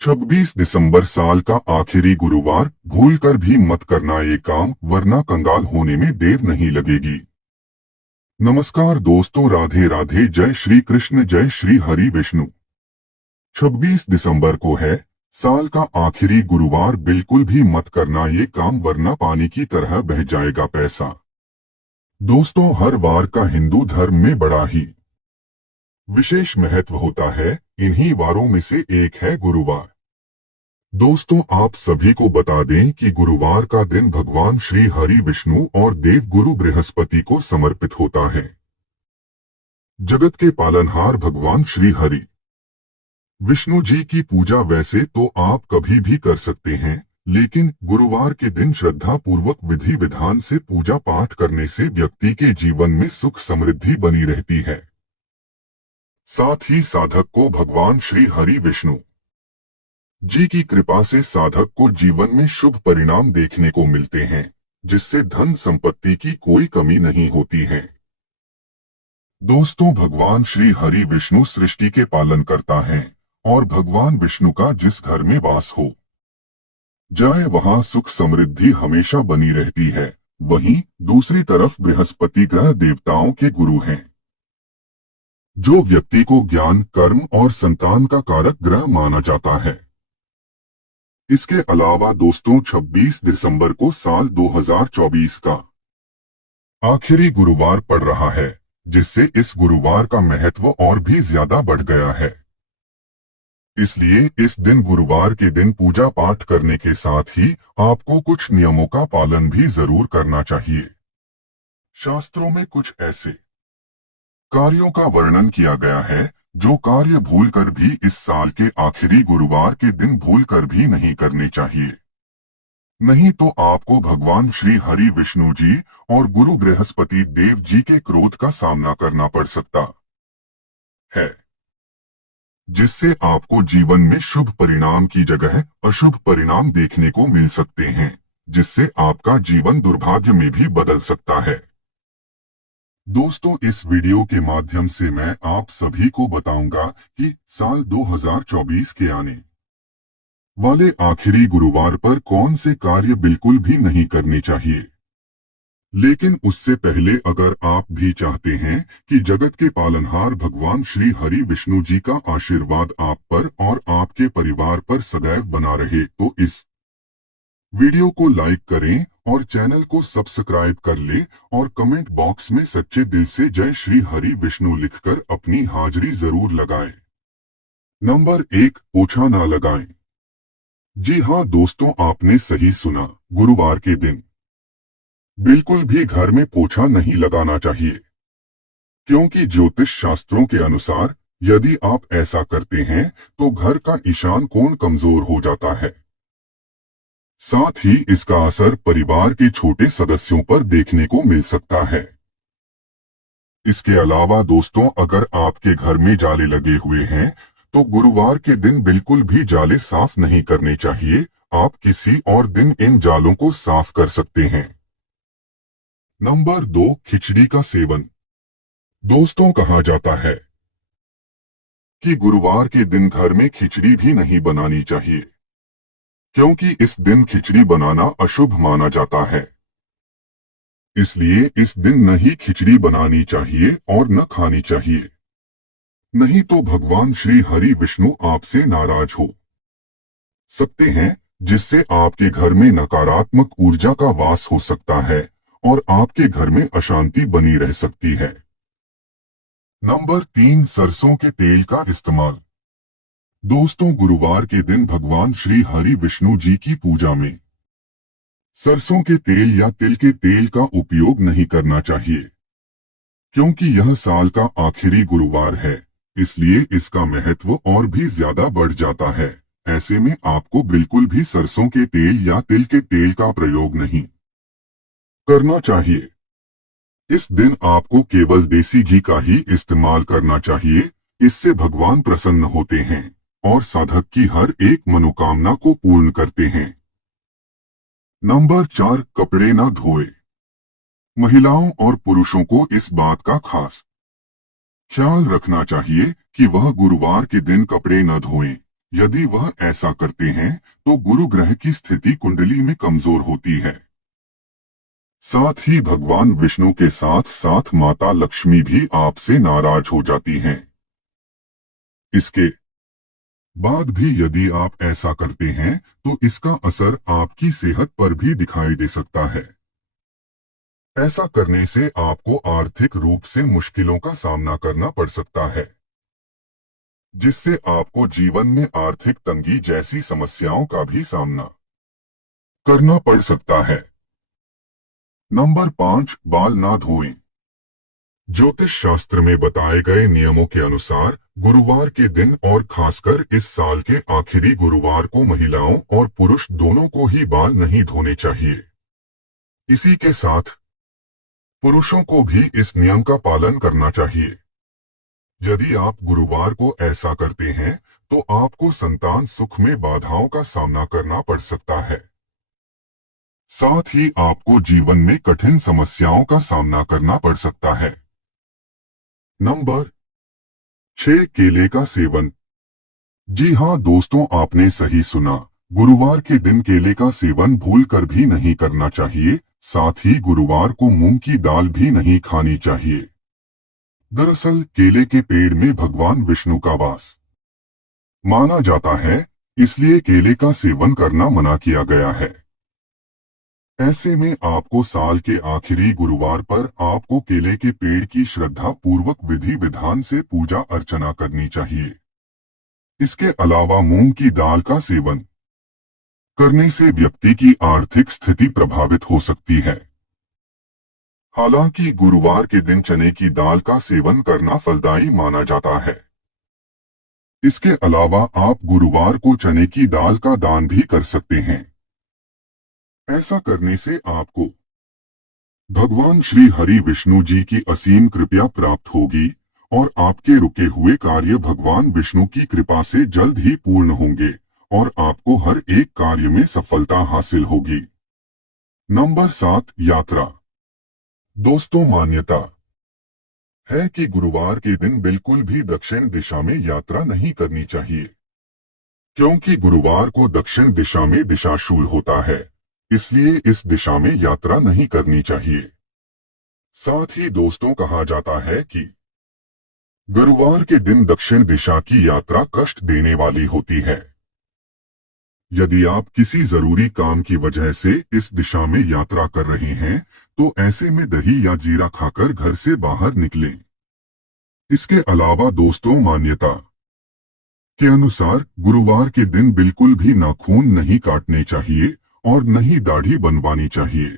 26 दिसंबर साल का आखिरी गुरुवार, भूलकर भी मत करना ये काम, वरना कंगाल होने में देर नहीं लगेगी। नमस्कार दोस्तों, राधे राधे, जय श्री कृष्ण, जय श्री हरि विष्णु। 26 दिसंबर को है साल का आखिरी गुरुवार, बिल्कुल भी मत करना ये काम, वरना पानी की तरह बह जाएगा पैसा। दोस्तों, हर वार का हिंदू धर्म में बड़ा ही विशेष महत्व होता है। इन्हीं वारों में से एक है गुरुवार। दोस्तों, आप सभी को बता दें कि गुरुवार का दिन भगवान श्री हरि विष्णु और देव गुरु बृहस्पति को समर्पित होता है। जगत के पालनहार भगवान श्री हरि विष्णु जी की पूजा वैसे तो आप कभी भी कर सकते हैं, लेकिन गुरुवार के दिन श्रद्धा पूर्वक विधि विधान से पूजा पाठ करने से व्यक्ति के जीवन में सुख समृद्धि बनी रहती है। साथ ही साधक को भगवान श्री हरि विष्णु जी की कृपा से साधक को जीवन में शुभ परिणाम देखने को मिलते हैं, जिससे धन संपत्ति की कोई कमी नहीं होती है। दोस्तों, भगवान श्री हरि विष्णु सृष्टि के पालन करता है और भगवान विष्णु का जिस घर में वास हो जाए वहां सुख समृद्धि हमेशा बनी रहती है। वहीं दूसरी तरफ बृहस्पति ग्रह देवताओं के गुरु हैं, जो व्यक्ति को ज्ञान, कर्म और संतान का कारक ग्रह माना जाता है। इसके अलावा दोस्तों, 26 दिसंबर को साल 2024 का आखिरी गुरुवार पड़ रहा है, जिससे इस गुरुवार का महत्व और भी ज्यादा बढ़ गया है। इसलिए इस दिन, गुरुवार के दिन पूजा पाठ करने के साथ ही आपको कुछ नियमों का पालन भी जरूर करना चाहिए। शास्त्रों में कुछ ऐसे कार्यों का वर्णन किया गया है जो कार्य भूलकर भी इस साल के आखिरी गुरुवार के दिन भूलकर भी नहीं करने चाहिए। नहीं तो आपको भगवान श्री हरि विष्णु जी और गुरु बृहस्पति देव जी के क्रोध का सामना करना पड़ सकता है, जिससे आपको जीवन में शुभ परिणाम की जगह अशुभ परिणाम देखने को मिल सकते हैं, जिससे आपका जीवन दुर्भाग्य में भी बदल सकता है। दोस्तों, इस वीडियो के माध्यम से मैं आप सभी को बताऊंगा कि साल 2024 के आने वाले आखिरी गुरुवार पर कौन से कार्य बिल्कुल भी नहीं करने चाहिए। लेकिन उससे पहले, अगर आप भी चाहते हैं कि जगत के पालनहार भगवान श्री हरि विष्णु जी का आशीर्वाद आप पर और आपके परिवार पर सदैव बना रहे, तो इस वीडियो को लाइक करें और चैनल को सब्सक्राइब कर ले और कमेंट बॉक्स में सच्चे दिल से जय श्री हरि विष्णु लिखकर अपनी हाजिरी जरूर लगाएं। नंबर 1, पोछा ना लगाएं। जी हाँ दोस्तों, आपने सही सुना, गुरुवार के दिन बिल्कुल भी घर में पोछा नहीं लगाना चाहिए, क्योंकि ज्योतिष शास्त्रों के अनुसार यदि आप ऐसा करते हैं तो घर का ईशान कोण कमजोर हो जाता है। साथ ही इसका असर परिवार के छोटे सदस्यों पर देखने को मिल सकता है। इसके अलावा दोस्तों, अगर आपके घर में जाले लगे हुए हैं तो गुरुवार के दिन बिल्कुल भी जाले साफ नहीं करने चाहिए। आप किसी और दिन इन जालों को साफ कर सकते हैं। नंबर 2, खिचड़ी का सेवन। दोस्तों, कहा जाता है कि गुरुवार के दिन घर में खिचड़ी भी नहीं बनानी चाहिए, क्योंकि इस दिन खिचड़ी बनाना अशुभ माना जाता है। इसलिए इस दिन न ही खिचड़ी बनानी चाहिए और न खानी चाहिए, नहीं तो भगवान श्री हरि विष्णु आपसे नाराज हो सकते हैं, जिससे आपके घर में नकारात्मक ऊर्जा का वास हो सकता है और आपके घर में अशांति बनी रह सकती है। नंबर 3, सरसों के तेल का इस्तेमाल। दोस्तों, गुरुवार के दिन भगवान श्री हरि विष्णु जी की पूजा में सरसों के तेल या तिल के तेल का उपयोग नहीं करना चाहिए, क्योंकि यह साल का आखिरी गुरुवार है। इसलिए इसका महत्व और भी ज्यादा बढ़ जाता है। ऐसे में आपको बिल्कुल भी सरसों के तेल या तिल के तेल का प्रयोग नहीं करना चाहिए। इस दिन आपको केवल देसी घी का ही इस्तेमाल करना चाहिए। इससे भगवान प्रसन्न होते हैं और साधक की हर एक मनोकामना को पूर्ण करते हैं। नंबर 4, कपड़े न धोए। महिलाओं और पुरुषों को इस बात का खास ख्याल रखना चाहिए कि वह गुरुवार के दिन कपड़े न धोएं, यदि वह ऐसा करते हैं तो गुरु ग्रह की स्थिति कुंडली में कमजोर होती है। साथ ही भगवान विष्णु के साथ साथ माता लक्ष्मी भी आपसे नाराज हो जाती हैं। इसके बाद भी यदि आप ऐसा करते हैं तो इसका असर आपकी सेहत पर भी दिखाई दे सकता है। ऐसा करने से आपको आर्थिक रूप से मुश्किलों का सामना करना पड़ सकता है, जिससे आपको जीवन में आर्थिक तंगी जैसी समस्याओं का भी सामना करना पड़ सकता है। नंबर 5, बाल ना धोएं। ज्योतिष शास्त्र में बताए गए नियमों के अनुसार गुरुवार के दिन और खासकर इस साल के आखिरी गुरुवार को महिलाओं और पुरुष दोनों को ही बाल नहीं धोने चाहिए। इसी के साथ पुरुषों को भी इस नियम का पालन करना चाहिए। यदि आप गुरुवार को ऐसा करते हैं तो आपको संतान सुख में बाधाओं का सामना करना पड़ सकता है। साथ ही आपको जीवन में कठिन समस्याओं का सामना करना पड़ सकता है। नंबर 6, केले का सेवन। जी हाँ दोस्तों, आपने सही सुना। गुरुवार के दिन केले का सेवन भूलकर भी नहीं करना चाहिए। साथ ही गुरुवार को मूंग की दाल भी नहीं खानी चाहिए। दरअसल केले के पेड़ में भगवान विष्णु का वास माना जाता है, इसलिए केले का सेवन करना मना किया गया है। ऐसे में आपको साल के आखिरी गुरुवार पर आपको केले के पेड़ की श्रद्धा पूर्वक विधि विधान से पूजा अर्चना करनी चाहिए। इसके अलावा मूंग की दाल का सेवन करने से व्यक्ति की आर्थिक स्थिति प्रभावित हो सकती है। हालांकि गुरुवार के दिन चने की दाल का सेवन करना फलदायी माना जाता है। इसके अलावा आप गुरुवार को चने की दाल का दान भी कर सकते हैं। ऐसा करने से आपको भगवान श्री हरि विष्णु जी की असीम कृपा प्राप्त होगी और आपके रुके हुए कार्य भगवान विष्णु की कृपा से जल्द ही पूर्ण होंगे और आपको हर एक कार्य में सफलता हासिल होगी। नंबर 7, यात्रा। दोस्तों, मान्यता है कि गुरुवार के दिन बिल्कुल भी दक्षिण दिशा में यात्रा नहीं करनी चाहिए, क्योंकि गुरुवार को दक्षिण दिशा में दिशाशूल होता है, इसलिए इस दिशा में यात्रा नहीं करनी चाहिए। साथ ही दोस्तों, कहा जाता है कि गुरुवार के दिन दक्षिण दिशा की यात्रा कष्ट देने वाली होती है। यदि आप किसी जरूरी काम की वजह से इस दिशा में यात्रा कर रहे हैं तो ऐसे में दही या जीरा खाकर घर से बाहर निकलें। इसके अलावा दोस्तों, मान्यता के अनुसार गुरुवार के दिन बिल्कुल भी नाखून नहीं काटने चाहिए और न ही दाढ़ी बनवानी चाहिए।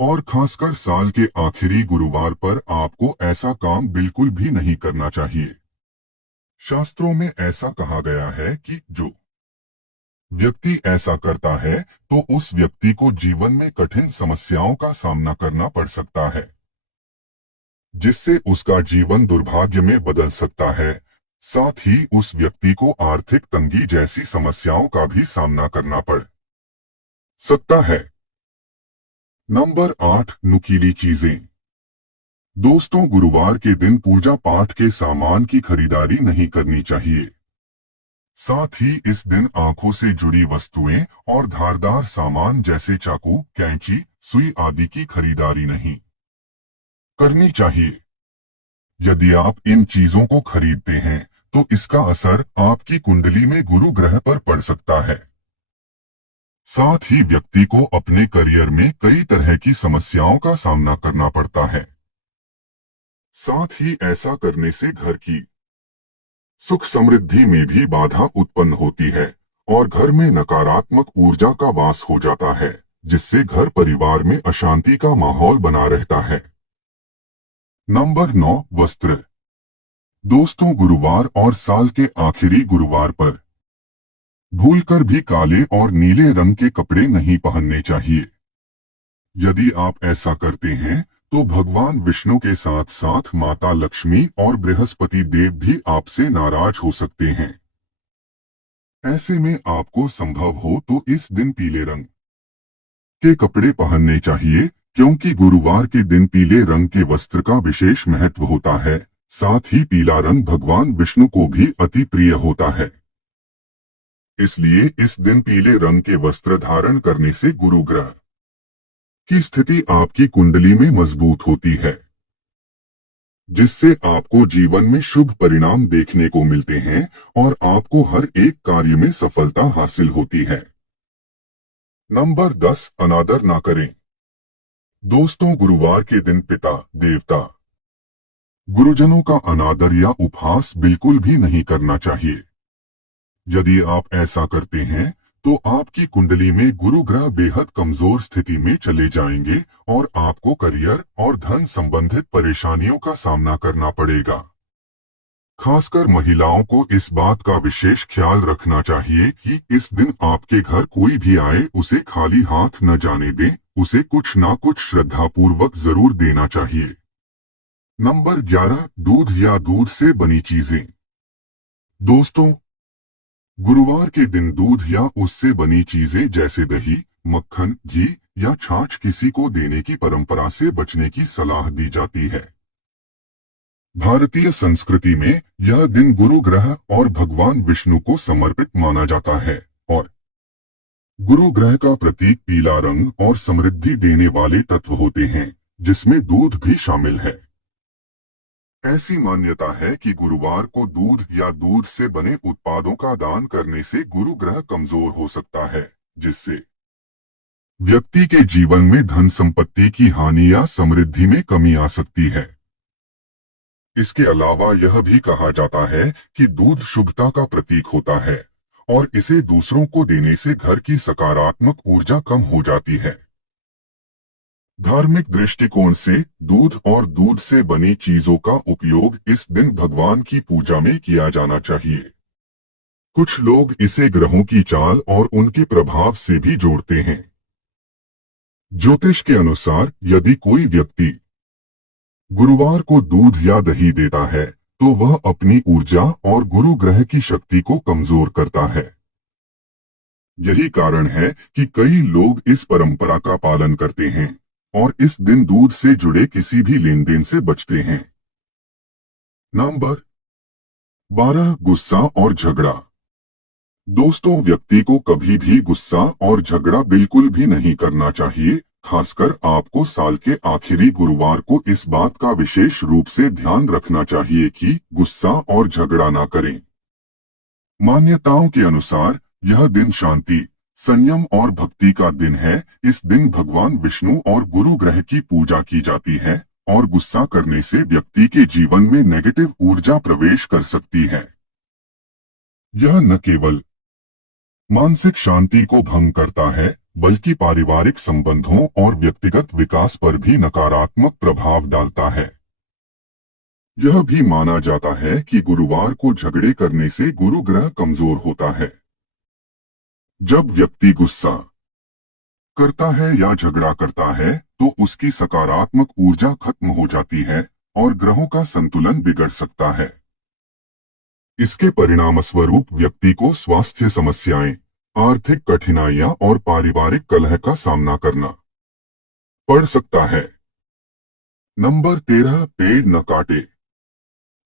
और खासकर साल के आखिरी गुरुवार पर आपको ऐसा काम बिल्कुल भी नहीं करना चाहिए। शास्त्रों में ऐसा कहा गया है कि जो व्यक्ति ऐसा करता है तो उस व्यक्ति को जीवन में कठिन समस्याओं का सामना करना पड़ सकता है, जिससे उसका जीवन दुर्भाग्य में बदल सकता है। साथ ही उस व्यक्ति को आर्थिक तंगी जैसी समस्याओं का भी सामना करना पड़ सकता है। नंबर 8, नुकीली चीजें। दोस्तों, गुरुवार के दिन पूजा पाठ के सामान की खरीदारी नहीं करनी चाहिए। साथ ही इस दिन आंखों से जुड़ी वस्तुएं और धारदार सामान जैसे चाकू, कैंची, सुई आदि की खरीदारी नहीं करनी चाहिए। यदि आप इन चीजों को खरीदते हैं तो इसका असर आपकी कुंडली में गुरु ग्रह पर पड़ सकता है। साथ ही व्यक्ति को अपने करियर में कई तरह की समस्याओं का सामना करना पड़ता है। साथ ही ऐसा करने से घर की सुख समृद्धि में भी बाधा उत्पन्न होती है और घर में नकारात्मक ऊर्जा का वास हो जाता है, जिससे घर परिवार में अशांति का माहौल बना रहता है। नंबर 9, वस्त्र। दोस्तों, गुरुवार और साल के आखिरी गुरुवार पर भूलकर भी काले और नीले रंग के कपड़े नहीं पहनने चाहिए। यदि आप ऐसा करते हैं तो भगवान विष्णु के साथ साथ माता लक्ष्मी और बृहस्पति देव भी आपसे नाराज हो सकते हैं। ऐसे में आपको संभव हो तो इस दिन पीले रंग के कपड़े पहनने चाहिए, क्योंकि गुरुवार के दिन पीले रंग के वस्त्र का विशेष महत्व होता है। साथ ही पीला रंग भगवान विष्णु को भी अति प्रिय होता है। इसलिए इस दिन पीले रंग के वस्त्र धारण करने से गुरु ग्रह की स्थिति आपकी कुंडली में मजबूत होती है, जिससे आपको जीवन में शुभ परिणाम देखने को मिलते हैं और आपको हर एक कार्य में सफलता हासिल होती है। नंबर 10, अनादर ना करें। दोस्तों, गुरुवार के दिन पिता, देवता, गुरुजनों का अनादर या उपहास बिल्कुल भी नहीं करना चाहिए। यदि आप ऐसा करते हैं तो आपकी कुंडली में गुरु ग्रह बेहद कमजोर स्थिति में चले जाएंगे और आपको करियर और धन संबंधित परेशानियों का सामना करना पड़ेगा। खासकर महिलाओं को इस बात का विशेष ख्याल रखना चाहिए कि इस दिन आपके घर कोई भी आए उसे खाली हाथ न जाने दें, उसे कुछ ना कुछ श्रद्धापूर्वक जरूर देना चाहिए। नंबर 11, दूध या दूध से बनी चीजें। दोस्तों, गुरुवार के दिन दूध या उससे बनी चीजें जैसे दही, मक्खन, घी या छाछ किसी को देने की परंपरा से बचने की सलाह दी जाती है। भारतीय संस्कृति में यह दिन गुरु ग्रह और भगवान विष्णु को समर्पित माना जाता है और गुरु ग्रह का प्रतीक पीला रंग और समृद्धि देने वाले तत्व होते हैं, जिसमें दूध भी शामिल है। ऐसी मान्यता है कि गुरुवार को दूध या दूध से बने उत्पादों का दान करने से गुरु ग्रह कमजोर हो सकता है, जिससे व्यक्ति के जीवन में धन संपत्ति की हानि या समृद्धि में कमी आ सकती है। इसके अलावा यह भी कहा जाता है कि दूध शुभता का प्रतीक होता है और इसे दूसरों को देने से घर की सकारात्मक ऊर्जा कम हो जाती है। धार्मिक दृष्टिकोण से दूध और दूध से बनी चीजों का उपयोग इस दिन भगवान की पूजा में किया जाना चाहिए। कुछ लोग इसे ग्रहों की चाल और उनके प्रभाव से भी जोड़ते हैं। ज्योतिष के अनुसार यदि कोई व्यक्ति गुरुवार को दूध या दही देता है तो वह अपनी ऊर्जा और गुरु ग्रह की शक्ति को कमजोर करता है। यही कारण है कि कई लोग इस परंपरा का पालन करते हैं और इस दिन दूध से जुड़े किसी भी लेन देन से बचते हैं। नंबर 12, गुस्सा और झगड़ा। दोस्तों, व्यक्ति को कभी भी गुस्सा और झगड़ा बिल्कुल भी नहीं करना चाहिए। खासकर आपको साल के आखिरी गुरुवार को इस बात का विशेष रूप से ध्यान रखना चाहिए कि गुस्सा और झगड़ा ना करें। मान्यताओं के अनुसार यह दिन शांति, संयम और भक्ति का दिन है। इस दिन भगवान विष्णु और गुरु ग्रह की पूजा की जाती है और गुस्सा करने से व्यक्ति के जीवन में नेगेटिव ऊर्जा प्रवेश कर सकती है। यह न केवल मानसिक शांति को भंग करता है बल्कि पारिवारिक संबंधों और व्यक्तिगत विकास पर भी नकारात्मक प्रभाव डालता है। यह भी माना जाता है कि गुरुवार को झगड़े करने से गुरु ग्रह कमजोर होता है। जब व्यक्ति गुस्सा करता है या झगड़ा करता है तो उसकी सकारात्मक ऊर्जा खत्म हो जाती है और ग्रहों का संतुलन बिगड़ सकता है। इसके परिणामस्वरूप व्यक्ति को स्वास्थ्य समस्याएं, आर्थिक कठिनाइयां और पारिवारिक कलह का सामना करना पड़ सकता है। नंबर 13, पेड़ न काटे।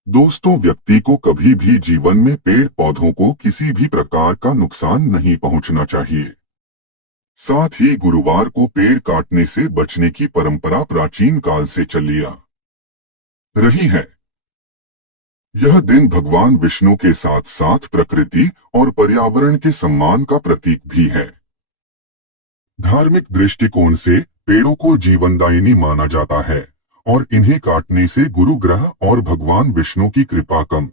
दोस्तों, व्यक्ति को कभी भी जीवन में पेड़ पौधों को किसी भी प्रकार का नुकसान नहीं पहुंचना चाहिए। साथ ही गुरुवार को पेड़ काटने से बचने की परंपरा प्राचीन काल से चली आ रही है। यह दिन भगवान विष्णु के साथ साथ प्रकृति और पर्यावरण के सम्मान का प्रतीक भी है। धार्मिक दृष्टिकोण से पेड़ों को जीवनदायिनी माना जाता है और इन्हें काटने से गुरु ग्रह और भगवान विष्णु की कृपा कम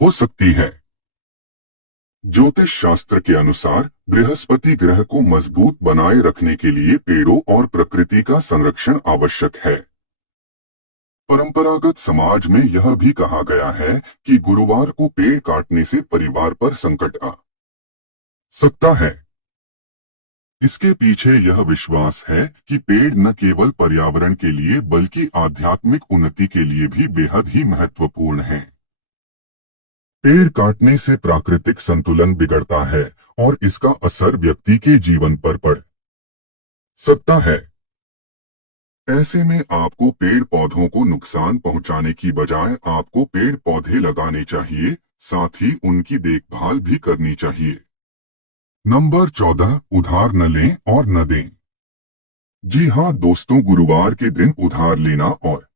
हो सकती है। ज्योतिष शास्त्र के अनुसार बृहस्पति ग्रह को मजबूत बनाए रखने के लिए पेड़ों और प्रकृति का संरक्षण आवश्यक है। परंपरागत समाज में यह भी कहा गया है कि गुरुवार को पेड़ काटने से परिवार पर संकट आ सकता है। इसके पीछे यह विश्वास है कि पेड़ न केवल पर्यावरण के लिए बल्कि आध्यात्मिक उन्नति के लिए भी बेहद ही महत्वपूर्ण हैं। पेड़ काटने से प्राकृतिक संतुलन बिगड़ता है और इसका असर व्यक्ति के जीवन पर पड़ सकता है। ऐसे में आपको पेड़ पौधों को नुकसान पहुंचाने की बजाय आपको पेड़ पौधे लगाने चाहिए साथ ही उनकी देखभाल भी करनी चाहिए। नंबर 14, उधार न लें और न दें। जी हाँ दोस्तों, गुरुवार के दिन उधार लेना और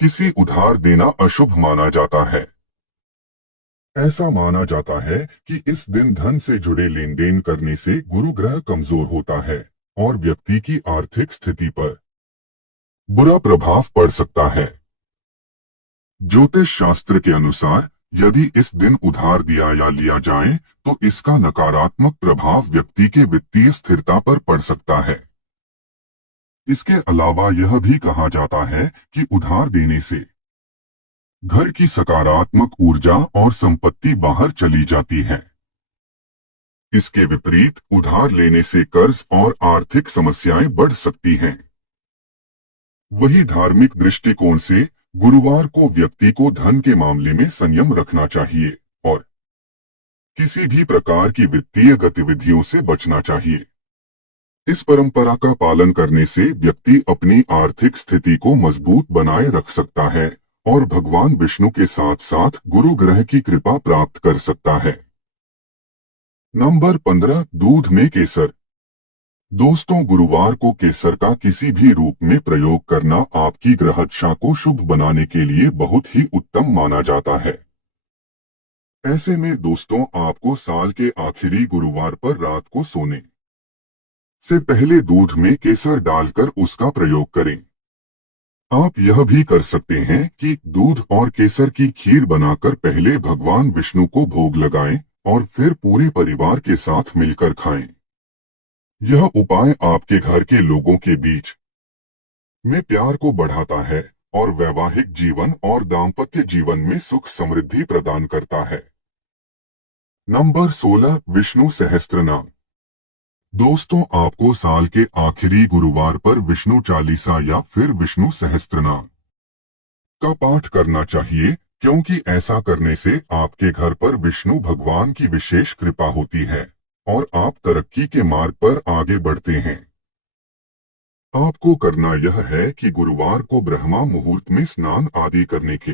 किसी उधार देना अशुभ माना जाता है। ऐसा माना जाता है कि इस दिन धन से जुड़े लेन देन करने से गुरु ग्रह कमजोर होता है और व्यक्ति की आर्थिक स्थिति पर बुरा प्रभाव पड़ सकता है। ज्योतिष शास्त्र के अनुसार यदि इस दिन उधार दिया या लिया जाए तो इसका नकारात्मक प्रभाव व्यक्ति के वित्तीय स्थिरता पर पड़ सकता है। इसके अलावा यह भी कहा जाता है कि उधार देने से घर की सकारात्मक ऊर्जा और संपत्ति बाहर चली जाती है। इसके विपरीत उधार लेने से कर्ज और आर्थिक समस्याएं बढ़ सकती हैं। वही धार्मिक दृष्टिकोण से गुरुवार को व्यक्ति को धन के मामले में संयम रखना चाहिए और किसी भी प्रकार की वित्तीय गतिविधियों से बचना चाहिए। इस परंपरा का पालन करने से व्यक्ति अपनी आर्थिक स्थिति को मजबूत बनाए रख सकता है और भगवान विष्णु के साथ साथ गुरु ग्रह की कृपा प्राप्त कर सकता है। नंबर 15, दूध में केसर। दोस्तों, गुरुवार को केसर का किसी भी रूप में प्रयोग करना आपकी ग्रहदशा को शुभ बनाने के लिए बहुत ही उत्तम माना जाता है। ऐसे में दोस्तों, आपको साल के आखिरी गुरुवार पर रात को सोने से पहले दूध में केसर डालकर उसका प्रयोग करें। आप यह भी कर सकते हैं कि दूध और केसर की खीर बनाकर पहले भगवान विष्णु को भोग लगाएं और फिर पूरे परिवार के साथ मिलकर खाएं। यह उपाय आपके घर के लोगों के बीच में प्यार को बढ़ाता है और वैवाहिक जीवन और दाम्पत्य जीवन में सुख समृद्धि प्रदान करता है। नंबर 16, विष्णु सहस्त्रनाम। दोस्तों, आपको साल के आखिरी गुरुवार पर विष्णु चालीसा या फिर विष्णु सहस्त्रनाम का पाठ करना चाहिए, क्योंकि ऐसा करने से आपके घर पर विष्णु भगवान की विशेष कृपा होती है और आप तरक्की के मार्ग पर आगे बढ़ते हैं। आपको करना यह है कि गुरुवार को ब्रह्मा मुहूर्त में स्नान आदि करने के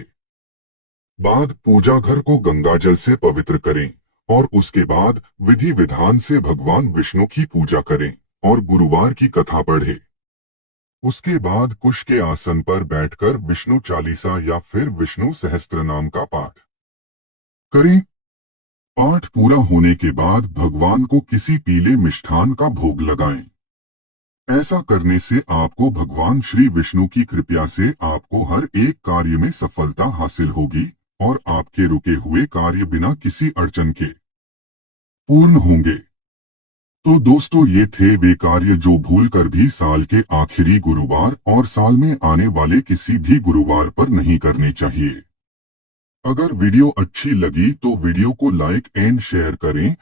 बाद पूजा घर को गंगाजल से पवित्र करें और उसके बाद विधि विधान से भगवान विष्णु की पूजा करें और गुरुवार की कथा पढ़ें। उसके बाद कुश के आसन पर बैठकर विष्णु चालीसा या फिर विष्णु सहस्त्रनाम का पाठ करें। पाठ पूरा होने के बाद भगवान को किसी पीले मिष्ठान का भोग लगाएं। ऐसा करने से आपको भगवान श्री विष्णु की कृपा से आपको हर एक कार्य में सफलता हासिल होगी और आपके रुके हुए कार्य बिना किसी अड़चन के पूर्ण होंगे। तो दोस्तों, ये थे वे कार्य जो भूलकर भी साल के आखिरी गुरुवार और साल में आने वाले किसी भी गुरुवार पर नहीं करने चाहिए। अगर वीडियो अच्छी लगी तो वीडियो को लाइक एंड शेयर करें